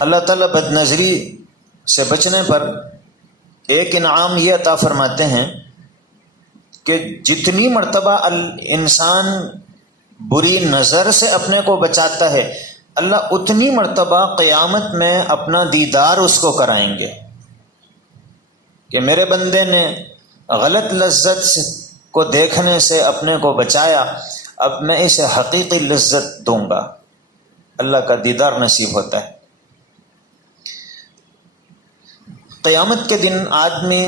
اللہ تعالیٰ بد نظری سے بچنے پر ایک انعام یہ عطا فرماتے ہیں کہ جتنی مرتبہ انسان بری نظر سے اپنے کو بچاتا ہے، اللہ اتنی مرتبہ قیامت میں اپنا دیدار اس کو کرائیں گے کہ میرے بندے نے غلط لذت کو دیکھنے سے اپنے کو بچایا، اب میں اسے حقیقی لذت دوں گا۔ اللہ کا دیدار نصیب ہوتا ہے۔ قیامت کے دن آدمی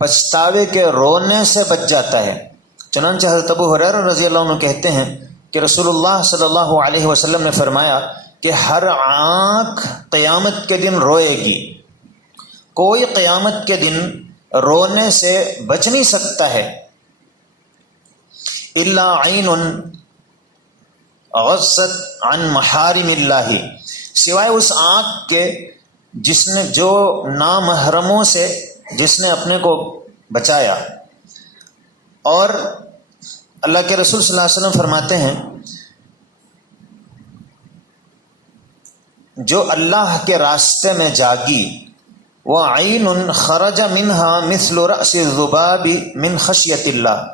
پچھتاوے کے رونے سے بچ جاتا ہے۔ چنانچہ حضرت ابو ہریرہ رضی اللہ عنہ کہتے ہیں کہ رسول اللہ صلی اللہ علیہ وسلم نے فرمایا کہ ہر آنکھ قیامت کے دن روئے گی، کوئی قیامت کے دن رونے سے بچ نہیں سکتا ہے، الا عین غضت عن محارم اللہ، سوائے اس آنکھ کے جس نے جو نامحرموں سے جس نے اپنے کو بچایا۔ اور اللہ کے رسول صلی اللہ علیہ وسلم فرماتے ہیں جو اللہ کے راستے میں جاگی، وعین خرج منہا مثل رأس الذباب من خشیت اللہ،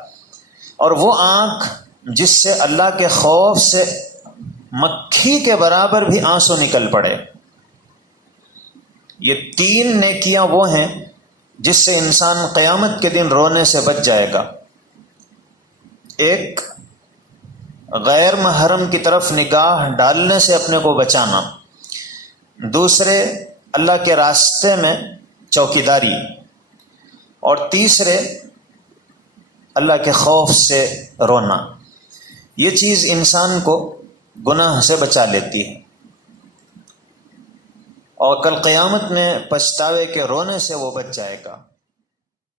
اور وہ آنکھ جس سے اللہ کے خوف سے مکھی کے برابر بھی آنسو نکل پڑے۔ یہ تین نیکیاں وہ ہیں جس سے انسان قیامت کے دن رونے سے بچ جائے گا۔ ایک، غیر محرم کی طرف نگاہ ڈالنے سے اپنے کو بچانا۔ دوسرے، اللہ کے راستے میں چوکیداری۔ اور تیسرے، اللہ کے خوف سے رونا۔ یہ چیز انسان کو گناہ سے بچا لیتی ہے، اور کل قیامت میں پچھتاوے کے رونے سے وہ بچ جائے گا۔